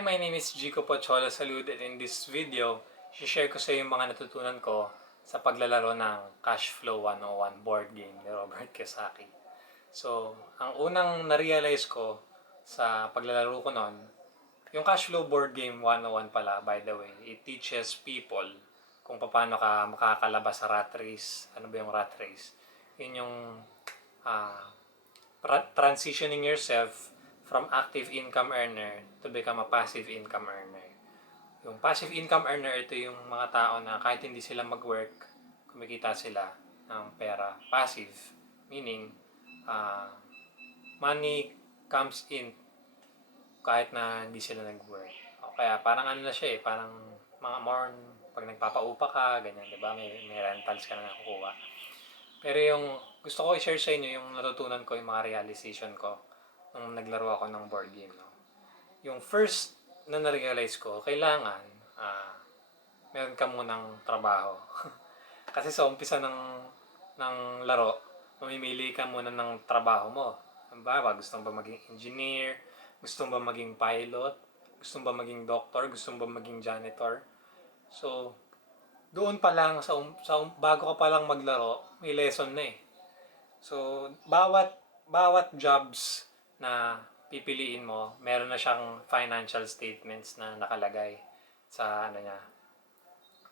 Hi, my name is Jico Pochola Salud and in this video, share ko sa iyo yung mga natutunan ko sa paglalaro ng Cash Flow 101 board game ni Robert Kiyosaki. So, ang unang na-realize ko sa paglalaro ko noon, yung Cash Flow board game 101 pala, by the way, it teaches people kung paano ka makakalabas sa rat race. Ano ba yung rat race? Yun yung ah, transitioning yourself from active income earner to become a passive income earner. Yung passive income earner, ito yung mga tao na kahit hindi sila mag-work, kumikita sila ng pera. Passive, meaning uh, money comes in kahit na hindi sila nag-work. O kaya parang ano na siya parang mga more pag nagpapaupa ka, ganyan, di ba? May rentals ka na nakukuha. Pero yung gusto ko i-share sa inyo yung natutunan ko, yung mga realization ko nung naglaro ako ng board game. No? Yung first na na-realize ko, kailangan meron ka munang trabaho. Kasi sa umpisa ng laro, mamimili ka muna ng trabaho mo. Halimbawa, gusto mo ba maging engineer? Gusto mo ba maging pilot? Gusto mo ba maging doctor? Gusto mo ba maging janitor? So, doon pa lang bago ka pa lang maglaro, may lesson na eh. So, bawat jobs na pipiliin mo, meron na siyang financial statements na nakalagay sa ano niya.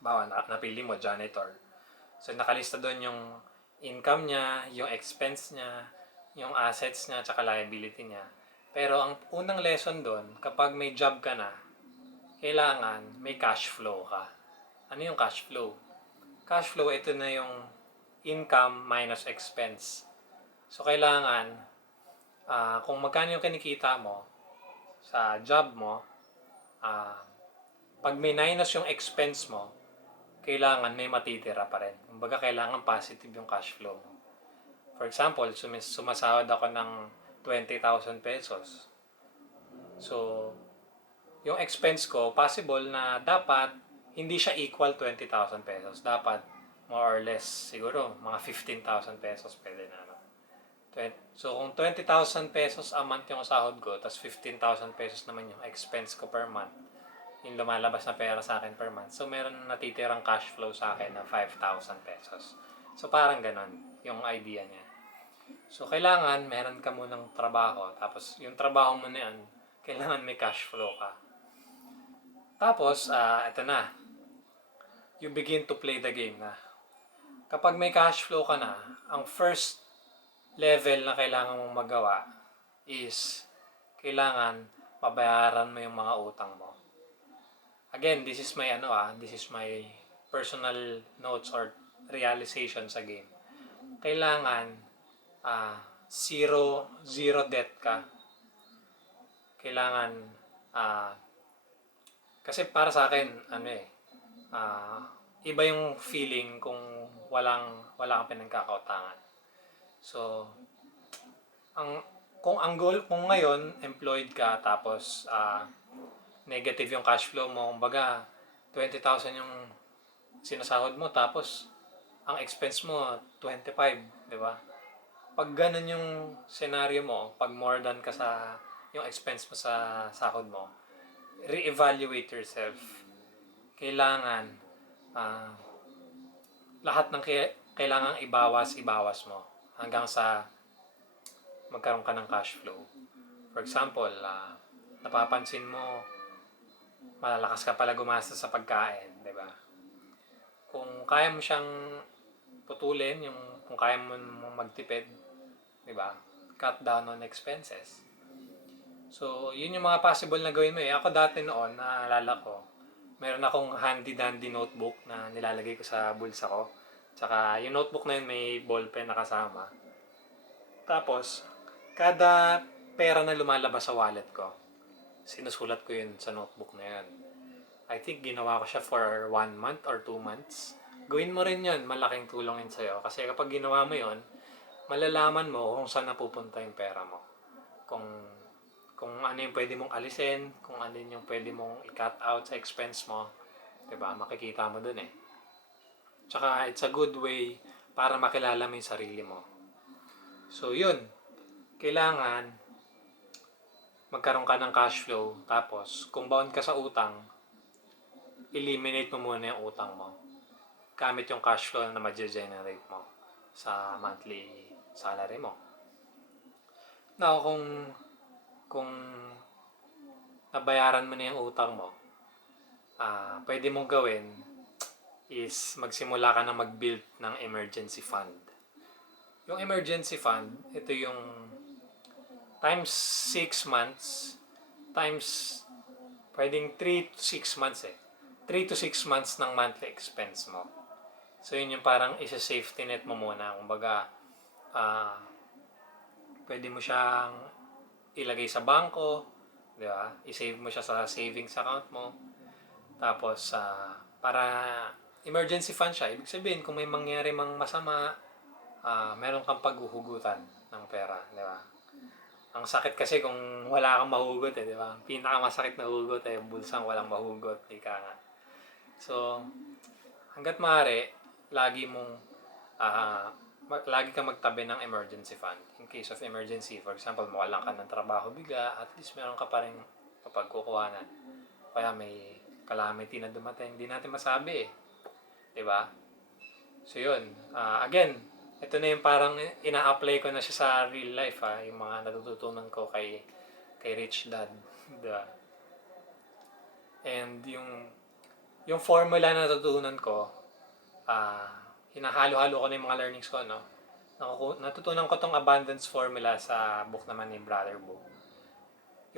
Bawa napili mo janitor. So, nakalista doon yung income niya, yung expense niya, yung assets niya, tsaka liability niya. Pero ang unang lesson doon, kapag may job ka na, kailangan may cash flow ka. Ano yung cash flow? Cash flow, ito na yung income minus expense. So, kailangan, kung magkano yung kinikita mo sa job mo, pag may minus yung expense mo, kailangan may matitira pa rin. Kumbaga, kailangan positive yung cash flow mo. For example, sumasahod ako ng 20,000 pesos. So, yung expense ko, possible na dapat hindi siya equal 20,000 pesos. Dapat more or less siguro mga 15,000 pesos pwede na. No? So kung 20,000 pesos a month yung sahod ko, tapos 15,000 pesos naman yung expense ko per month, yung lumalabas na pera sa akin per month. So meron natitirang cash flow sa akin na 5,000 pesos. So parang ganon yung idea niya. So kailangan meron ka munang trabaho, tapos yung trabaho mo na yan, kailangan may cash flow ka. Tapos, ito na. You begin to play the game na. Kapag may cash flow ka na, ang first level na kailangan mong magawa is kailangan pabayaran mo yung mga utang mo. Again, this is my personal notes or realization sa game. Kailangan zero debt ka. Kailangan kasi para sa akin iba yung feeling kung wala kang pinagkakautangan. So, kung ang goal kung ngayon employed ka tapos negative yung cash flow mo, kumbaga 20,000 yung sinasahod mo tapos ang expense mo 25, di ba? Pag ganun yung scenario mo, pag more than ka sa yung expense mo sa sahod mo, re-evaluate yourself. Kailangan lahat ng kailangan ibawas mo hanggang sa magkaroon ka ng cash flow. For example, napapansin mo malalakas ka pala gumastos sa pagkain, di ba? Kung kaya mo siyang putulin, kung kaya mo magtipid, di ba? Cut down on expenses. So, yun yung mga possible na gawin mo eh. Ako dati noon, naalala ko, meron akong handy-dandy notebook na nilalagay ko sa bulsa ko. Tsaka yung notebook na yun may ballpen na kasama. Tapos, kada pera na lumalabas sa wallet ko, sinusulat ko yun sa notebook na yun. I think ginawa ko siya for 1 month or 2 months. Gawin mo rin yun, malaking tulong yun sa'yo. Kasi kapag ginawa mo yun, malalaman mo kung saan napupunta yung pera mo. Kung ano yung pwede mong alisin, kung ano yung pwede mong i-cut out sa expense mo, 'di ba? Makikita mo dun eh. Tsaka it's a good way para makilala mo yung sarili mo. So yun, kailangan magkaroon ka ng cash flow, tapos kung bound ka sa utang, eliminate mo muna yung utang mo. Gamit yung cash flow na ma-generate mo sa monthly salary mo. Now, kung nabayaran mo na yung utang mo, pwede mong gawin is magsimula ka na mag-build ng emergency fund. Yung emergency fund, ito yung times 6 months, times pwedeng 3 to 6 months 3 to 6 months ng monthly expense mo. So yun yung parang isa-safety net mo muna. Kumbaga, pwede mo siyang ilagay sa bangko, di ba? I-save mo siya sa savings account mo. Tapos, para emergency fund siya, ibig sabihin kung may mangyari mang masama, meron kang paghuhugutan ng pera, di ba? Ang sakit kasi kung wala kang mahugot di ba? Pinakamasakit na hugot bulsang walang mahugot, ika nga. So, hanggat maaari, lagi kang magtabi ng emergency fund. In case of emergency, for example, mawalan ka ng trabaho bigla, at least meron ka pa rin kapagkukuhanan. Kaya may calamity na dumating, hindi natin masabi diba? So yun, again, ito na yung parang ina-apply ko na siya sa real life yung mga natututunan ko kay Rich Dad, diba? And yung formula na natutunan ko, hinahalo-halo ko na yung mga learnings ko, no? Natutunan ko tong abundance formula sa book naman ni Brother Bo.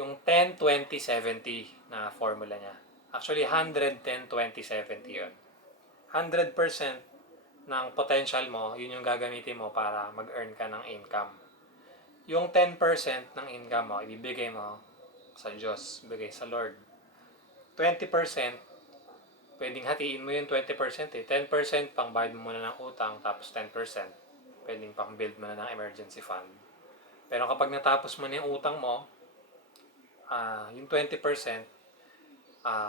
Yung 10-20-70 na formula niya. Actually, 100-10-20-70 yun. 100% ng potential mo, yun yung gagamitin mo para mag-earn ka ng income. Yung 10% ng income mo, ibibigay mo sa Diyos, ibigay sa Lord. 20%, pwedeng hatiin mo yung 20% 10% pang bayad mo muna ng utang, tapos 10% pwedeng pang build mo na ng emergency fund. Pero kapag natapos mo na yung utang mo, yung 20%,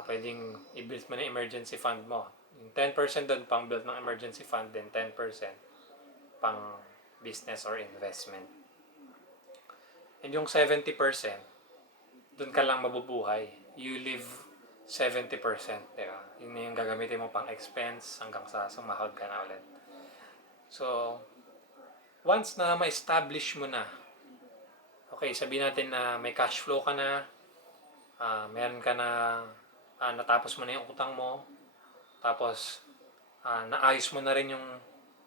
pwedeng i-build mo na yung emergency fund mo. Yung 10% doon pang build ng emergency fund, then 10% pang business or investment. And yung 70%, doon ka lang mabubuhay. You live 70%, diba? Yun na yung gagamitin mo pang expense hanggang sa sumahod ka na ulit. So, once na ma-establish mo na, okay, sabihin natin na may cash flow ka na, meron ka na, natapos mo na yung utang mo, tapos naayos mo na rin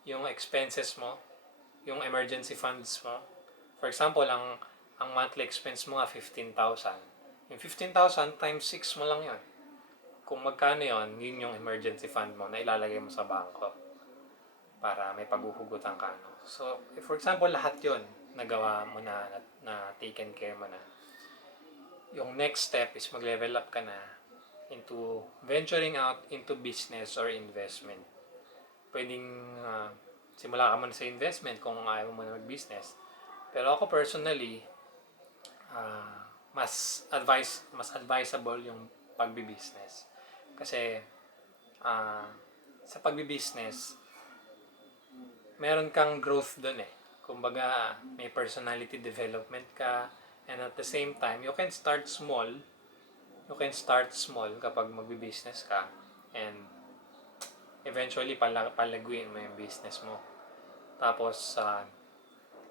yung expenses mo, yung emergency funds mo. For example, ang monthly expense mo nga 15,000. Yung 15,000 times 6 mo lang yun. Kung magkano yun yung emergency fund mo na ilalagay mo sa bangko para may paghuhugutan ka. No? So, for example, lahat yun nagawa mo na taken care mo na. Yung next step is mag-level up ka na into venturing out into business or investment. Pwedeng simula ka muna sa investment kung ayaw mo na mag-business. Pero ako personally, mas advisable yung pagbi-business. Kasi sa pagbi-business, meron kang growth doon Kumbaga, may personality development ka, and at the same time, you can start small kapag magbi-business ka, and eventually palaguin mo yung business mo. Tapos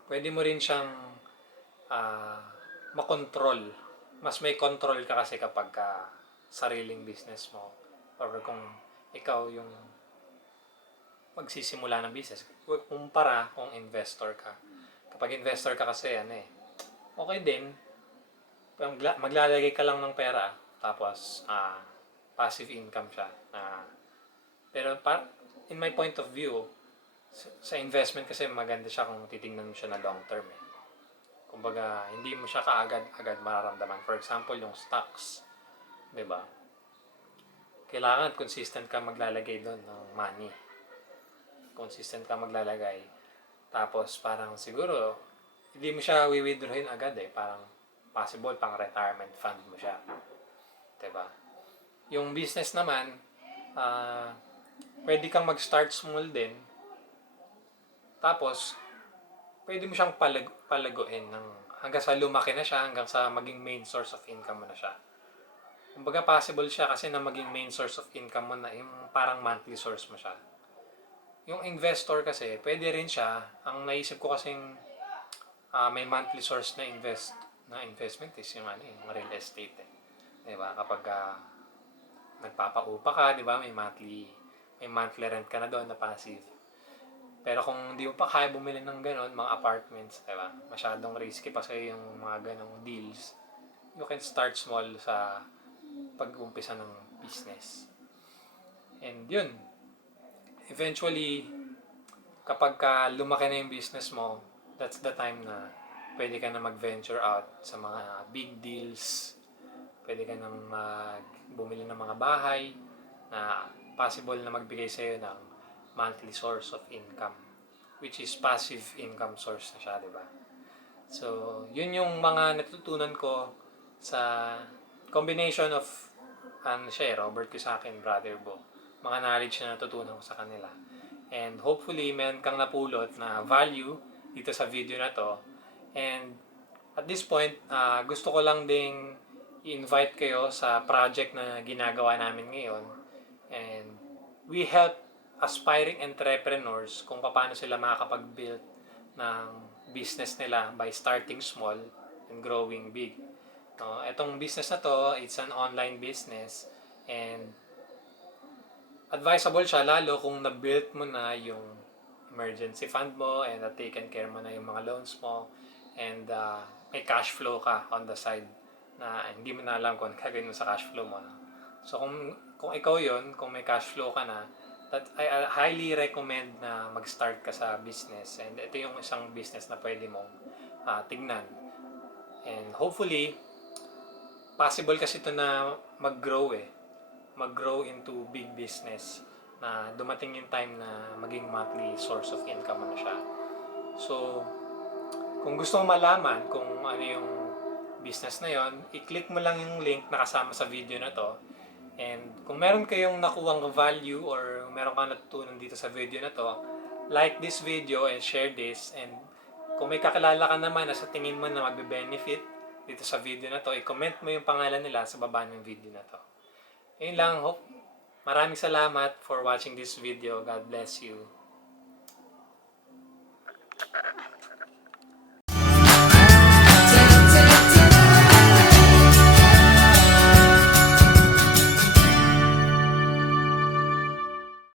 pwede mo rin siyang makontrol. Mas may control ka kasi kapag sariling business mo, or kung ikaw yung magsisimula ng business. Kumpara kung investor ka. Kapag investor ka kasi okay din, maglalagay ka lang ng pera, tapos passive income siya. Pero in my point of view, sa investment kasi maganda siya kung titingnan mo siya na long term Kumbaga, hindi mo siya kaagad mararamdaman. For example, yung stocks, 'di ba? Kailangan consistent ka maglalagay doon ng money. Consistent ka maglalagay. Tapos parang siguro hindi mo siya withdrawin agad parang possible pang retirement fund mo siya. 'Di ba? Yung business naman, pwede kang mag-start small din. Tapos pwede mo siyang palaguin ng hanggang sa lumaki na siya, hanggang sa maging main source of income mo na siya. Kumbaga possible siya kasi na maging main source of income mo na yung parang monthly source mo siya. Yung investor kasi, pwede rin siya. Ang naisip ko kasing may monthly source na investment is yung yung real estate eh. 'Di ba? Kapag nagpapaupa ka, 'di ba? May monthly rent ka na doon na passive. Pero kung hindi mo pa kaya bumili ng ganon, mga apartments, 'di ba? Masyadong risky pa sa yung mga ganong deals. You can start small sa pag-umpisa ng business. And yun, eventually, kapag lumaki na yung business mo, that's the time na pwede ka na mag-venture out sa mga big deals. Pwede ka nang bumili ng mga bahay na possible na magbigay sa'yo ng monthly source of income, which is passive income source na siya, di ba? So, yun yung mga natutunan ko sa combination of Robert Kiyosaki and Brother Bo. Mga knowledge na natutunan ko sa kanila. And hopefully, meron kang napulot na value dito sa video na to. And at this point, gusto ko lang ding i-invite kayo sa project na ginagawa namin ngayon. And we help aspiring entrepreneurs kung paano sila makakapag-build ng business nila by starting small and growing big. Itong business na to, it's an online business and advisable siya lalo kung na-build mo na yung emergency fund mo and taken care mo na yung mga loans mo and may cash flow ka on the side na hindi mo na alam kung gagawin mo sa cash flow mo. So kung ikaw yon, kung may cash flow ka na, that I highly recommend na mag-start ka sa business and ito yung isang business na pwede mong tignan. And hopefully, possible kasi ito na mag-grow into big business na dumating yung time na maging monthly source of income mo na siya. So, kung gusto mo malaman kung ano yung business na yon, i-click mo lang yung link na kasama sa video na to. And kung meron kayong nakuhang value or meron kang natutunan dito sa video na to, like this video and share this. And kung may kakilala ka naman na sa tingin mo na magbe-benefit dito sa video na to, i-comment mo yung pangalan nila sa baba ng video na to. Ayun lang, hope. Maraming salamat for watching this video. God bless you.